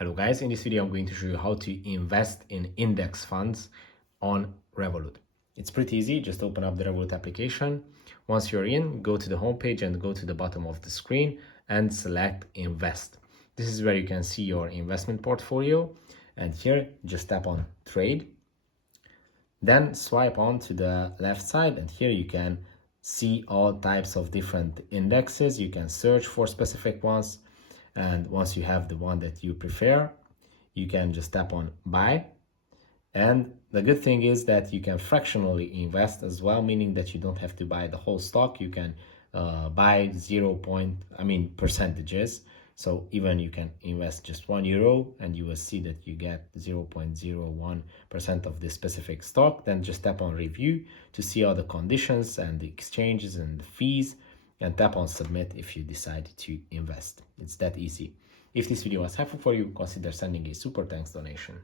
Hello guys, in this video I'm going to show you how to invest in index funds on Revolut. It's pretty easy, just open up the Revolut application. Once you're in, go to the home page and go to the bottom of the screen and select invest. This is where you can see your investment portfolio, and here just tap on trade. Then swipe on to the left side, and here you can see all types of different indexes. You can search for specific ones. And once you have the one that you prefer, you can just tap on buy. And the good thing is that you can fractionally invest as well, meaning that you don't have to buy the whole stock. You can buy percentages. So even you can invest just €1 and you will see that you get 0.01% of this specific stock. Then just tap on review to see all the conditions and the exchanges and the fees, and tap on submit if you decide to invest. It's that easy. If this video was helpful for you, consider sending a super thanks donation.